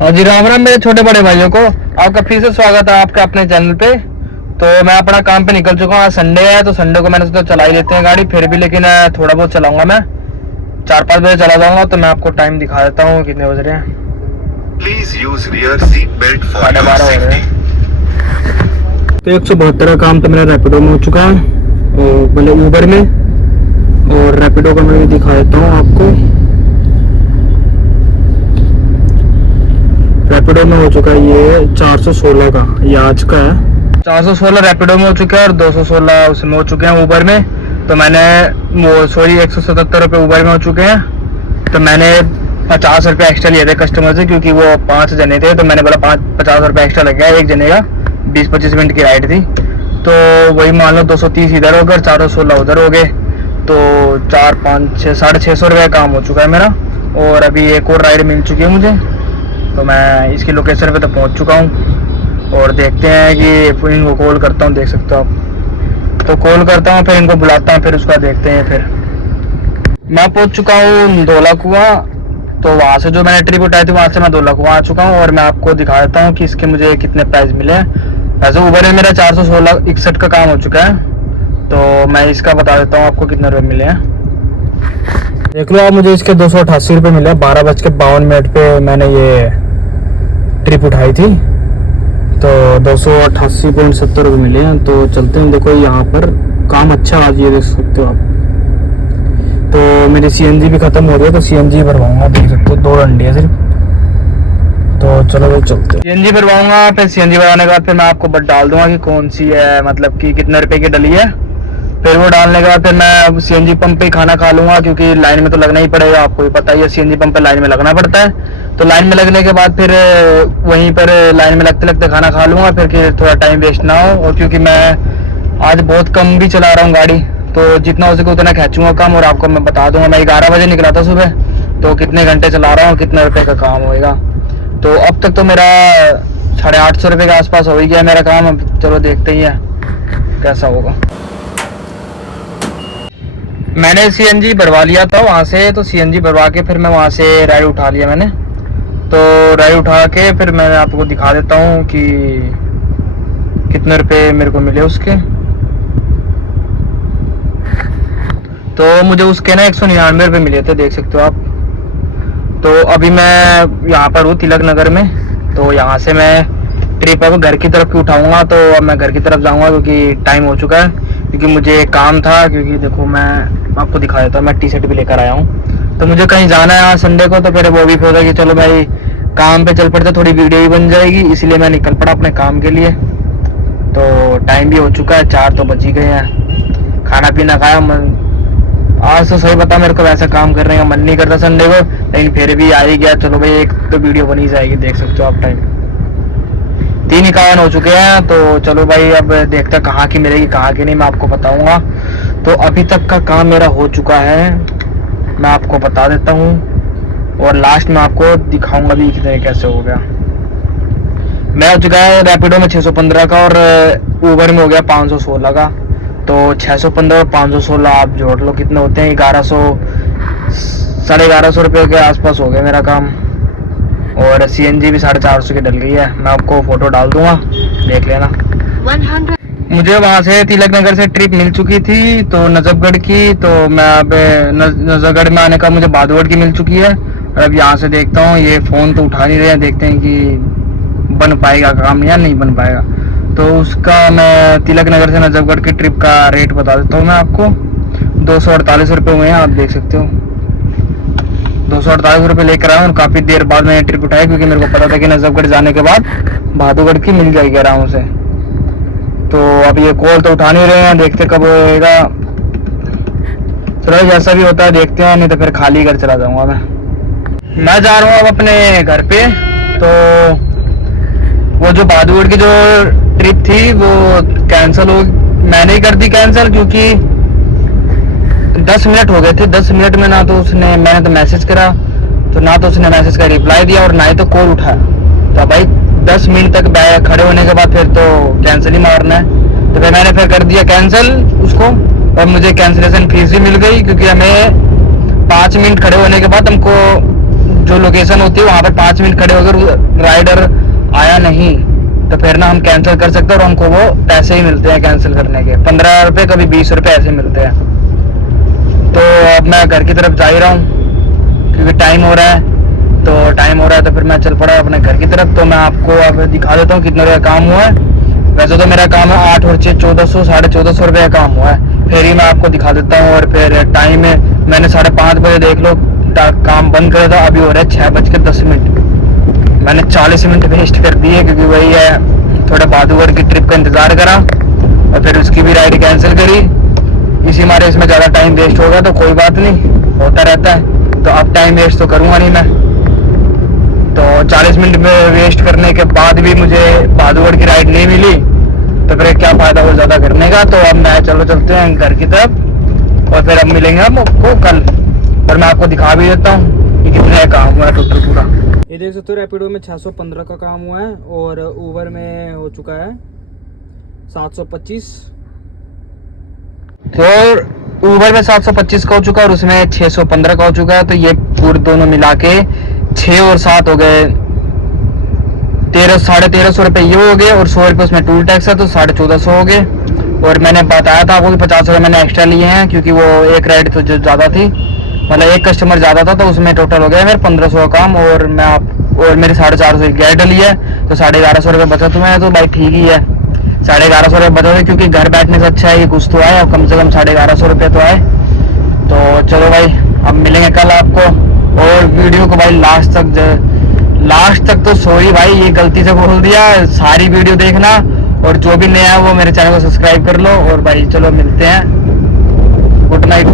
और जी राम राम मेरे छोटे बड़े भाइयों को, आपका फिर से स्वागत है आपके अपने चैनल पे। तो मैं अपना काम पे निकल चुका हूँ। आज संडे है तो संडे को मैंने सोचा चला ही लेते हैं गाड़ी फिर भी, लेकिन थोड़ा बहुत चलाऊंगा। मैं 4-5 बजे चला जाऊंगा। तो मैं आपको टाइम दिखा देता हूँ कितने बज रहे हैं। Please use rear seat belt for 12:30 हो रहे सेफ्टी। हैं। तो 172 का काम तो मेरा रैपिडो में हो चुका है, और मतलब ऊबर में। और रैपिडो का मैं भी दिखा देता हूँ आपको। रैपिडो में हो चुका है ये 416 का, ये आज का है। 416 रैपिडो में हो चुका है और 216 उसमें हो चुके हैं ऊबर में। तो मैंने वो 177 रुपये ऊबर में हो चुके हैं। तो मैंने 50 रुपये एक्स्ट्रा लिए थे कस्टमर से, क्योंकि वो 5 जने थे। तो मैंने बोला 50 रुपये एक्स्ट्रा लग गया एक जने का। 20-25 मिनट की राइड थी, तो वही मान लो 230 इधर हो गए, 416 उधर हो गए। तो 4-5-6 650 रुपये का काम हो चुका है मेरा। और अभी एक और राइड मिल चुकी है मुझे, तो मैं इसकी लोकेशन पे तो पहुंच चुका हूं। और देखते हैं कि इनको कॉल करता हूं, देख सकते हो आप। तो कॉल करता हूं, फिर इनको बुलाता हूं, फिर उसका देखते हैं। फिर मैं पहुंच चुका हूं धौला कुआं। तो वहां से जो मैंने ट्रिप उठाई थी वहां से मैं धौला कुआं आ चुका हूं। और मैं आपको दिखा देता हूँ कि इसके मुझे कितने प्राइस मिले हैं। वैसे ऊबर में मेरा 461 का काम हो चुका है, तो मैं इसका बता देता हूँ आपको कितने रुपये मिले हैं। देख लो आप, मुझे इसके 288 रुपये मिले। 12:52 पे मैंने ये ट्रिप उठाई थी, तो 288.70 रुपये मिले हैं। तो चलते हैं। देखो यहाँ पर काम अच्छा आज, ये देख सकते हो आप। तो मेरी सीएनजी भी खत्म हो रही है, तो सीएनजी भरवाऊंगा। देख सकते हो 2 डंडी है सिर्फ। तो चलो भाई चलते हैं। सीएनजी भरवाऊंगा, फिर सीएनजी भरवाने के बाद फिर मैं आपको बट डाल दूंगा कि कौन सी है, मतलब कि कितने रुपए की डली है। फिर वो डालने के बाद फिर मैं सीएनजी पंप पे ही खाना खा लूंगा, क्योंकि लाइन में तो लगना ही पड़ेगा। आपको भी पता ही है सीएनजी पंप पे लाइन में लगना पड़ता है। तो लाइन में लगने के बाद फिर वहीं पर लाइन में लगते लगते खाना खा लूंगा, फिर कि थोड़ा टाइम वेस्ट ना हो। और क्योंकि मैं आज बहुत कम भी चला रहा हूँ गाड़ी, तो जितना हो सके उतना खींचूंगा काम। और आपको मैं बता दूंगा, मैं 11 बजे निकला था सुबह, तो कितने घंटे चला रहा हूँ, कितने रुपए का काम होएगा। तो अब तक तो मेरा 850 रुपये के आसपास हो ही गया मेरा काम। अब चलो देखते ही है कैसा होगा। मैंने सीएनजी भरवा लिया था वहाँ से, तो सीएनजी भरवा के फिर मैं वहाँ से राइड उठा लिया मैंने। तो राइड उठा के फिर मैं आपको दिखा देता हूँ कि कितने रुपए मेरे को मिले उसके। तो मुझे उसके ना 199 रुपये मिले थे, देख सकते हो आप। तो अभी मैं यहाँ पर हूँ तिलक नगर में। तो यहाँ से मैं ट्रिप अब घर की तरफ की उठाऊंगा। तो अब मैं घर की तरफ जाऊंगा, क्योंकि टाइम हो चुका है, क्योंकि मुझे काम था। क्योंकि देखो मैं आपको दिखा देता हूँ, मैं टी शर्ट भी लेकर आया हूँ। तो मुझे कहीं जाना है आज संडे को, तो फिर वो भी सोचा कि चलो भाई काम पे चल पड़ते, थोड़ी वीडियो भी बन जाएगी। इसलिए मैं निकल पड़ा अपने काम के लिए। तो टाइम भी हो चुका है, 4 तो बज ही गए हैं। खाना पीना खाया। आज तो सही बता, मेरे को वैसा काम करने का मन नहीं करता संडे को, लेकिन फिर भी आ ही गया। चलो भाई एक तो वीडियो बनी जाएगी, देख सकते हो आप। टाइम 3:51 हो चुके हैं। तो चलो भाई अब देखते हैं कहाँ की मिलेगी कहाँ की नहीं, मैं आपको बताऊंगा। तो अभी तक का काम मेरा हो चुका है, मैं आपको बता देता हूँ। और लास्ट में आपको दिखाऊंगा भी कितने कैसे हो गया। मैं हो चुका है रैपिडो में 615 का, और ऊबर में हो गया 516 का। तो 615 और 516 आप जोड़ लो कितने होते हैं, 1100 1150 रुपये के आसपास हो गया मेरा काम। और सीएनजी भी 450 की डल गई है। मैं आपको फोटो डाल दूंगा, देख लेना। 100 मुझे वहां से तिलक नगर से ट्रिप मिल चुकी थी, तो नजफगढ़ की। तो मैं अब नजफगढ़ में आने का मुझे बादुगढ़ की मिल चुकी है। और अब यहाँ से देखता हूँ, ये फोन तो उठा नहीं रहे हैं, देखते हैं कि बन पाएगा काम या नहीं बन पाएगा। तो उसका मैं तिलक नगर से नजफगढ़ की ट्रिप का रेट बता देता हूँ मैं आपको। 248 रुपये हुए हैं, आप देख सकते हो। 248 रुपये लेकर आया हूँ। काफ़ी देर बाद मैंने ट्रिप उठाई, क्योंकि मेरे को पता था कि नजफगढ़ जाने के बाद भादुगढ़ की मिल जाएगी आराम से। तो अब ये कॉल तो उठा नहीं रहे हैं, देखते कब होएगा। चलो जैसा भी होता है देखते हैं, नहीं तो फिर खाली घर चला जाऊँगा मैं जा रहा हूँ अब अपने घर पे। तो वो जो भादुगढ़ की जो ट्रिप थी वो कैंसिल हो, मैंने ही कर दी कैंसिल, क्योंकि 10 मिनट हो गए थे। 10 मिनट में ना तो उसने, मैंने तो मैसेज करा, तो ना तो उसने मैसेज का रिप्लाई दिया और ना ही तो कॉल उठाया। तो भाई 10 मिनट तक खड़े होने के बाद फिर तो कैंसिल ही मारना है। तो फिर मैंने फिर कर दिया कैंसिल उसको, और मुझे कैंसिलेशन फीस भी मिल गई, क्योंकि हमें 5 मिनट खड़े होने के बाद हमको जो लोकेशन होती है वहाँ पे 5 मिनट खड़े होकर राइडर आया नहीं तो फिर ना हम कैंसिल कर सकते हैं और हमको वो पैसे ही मिलते हैं कैंसिल करने के, 15 रुपये कभी 20 रुपये ऐसे मिलते हैं। तो अब मैं घर की तरफ जा ही रहा हूँ क्योंकि टाइम हो रहा है, तो फिर मैं चल पड़ा अपने घर की तरफ। तो मैं आपको अब दिखा देता हूँ कितने रुपये का काम हुआ है। वैसे तो मेरा काम है 8 और 6 1400 1450 रुपये का काम हुआ है, फिर ही मैं आपको दिखा देता हूँ। और फिर टाइम है मैंने 5:30 बजे देख लो काम बंद करा था, अभी हो रहा है 6:10। मैंने 40 मिनट वेस्ट कर दिए क्योंकि वही है थोड़ा बादूगर की ट्रिप का इंतज़ार करा और फिर उसकी भी राइड कैंसिल करी। इसी मारे इसमें ज़्यादा टाइम वेस्ट हो गया, तो कोई बात नहीं, होता रहता है। तो अब टाइम वेस्ट तो करूँगा नहीं मैं। तो 40 मिनट में वेस्ट करने के बाद भी मुझे बादूगर की राइड नहीं मिली तो फिर क्या फ़ायदा वो ज़्यादा करने का। तो अब मैं चलते हैं घर की तरफ और फिर अब मिलेंगे हम आपको कल, और मैं आपको दिखा भी देता हूँ कि कितना काम हुआ है टोटल पूरा। ये देख सकते हो रैपिडो में 615 का काम हुआ है और ऊबर में हो चुका है 725। तो ऊबर में 725 का हो चुका है और उसमें 615 का हो चुका है। तो ये पूरे दोनों मिला के 6 और 7 हो गए 1300 रुपये ये हो गए और 100 रुपये उसमें टूल टैक्स है तो 1450 हो गए। और मैंने बताया था आपको कि 50 रुपये मैंने एक्स्ट्रा लिए हैं क्योंकि वो एक राइड तो जो ज़्यादा थी, मतलब एक कस्टमर ज़्यादा था, तो उसमें टोटल हो गया मेरे 1500 का काम। और मेरी 450 की गैस डली है तो 1150 रुपये बचत हुए हैं। तो भाई ठीक ही है, 1150 रुपये बचत हुए क्योंकि घर बैठने से अच्छा है कि कुछ तो आए, अब कम से कम 1150 रुपये तो आए। तो चलो भाई अब मिलेंगे कल आपको। और वीडियो को भाई लास्ट तक तो सॉरी भाई ये गलती से बोल दिया, सारी वीडियो देखना और जो भी नया है वो मेरे चैनल को सब्सक्राइब कर लो। और भाई चलो मिलते हैं, गुड नाइट।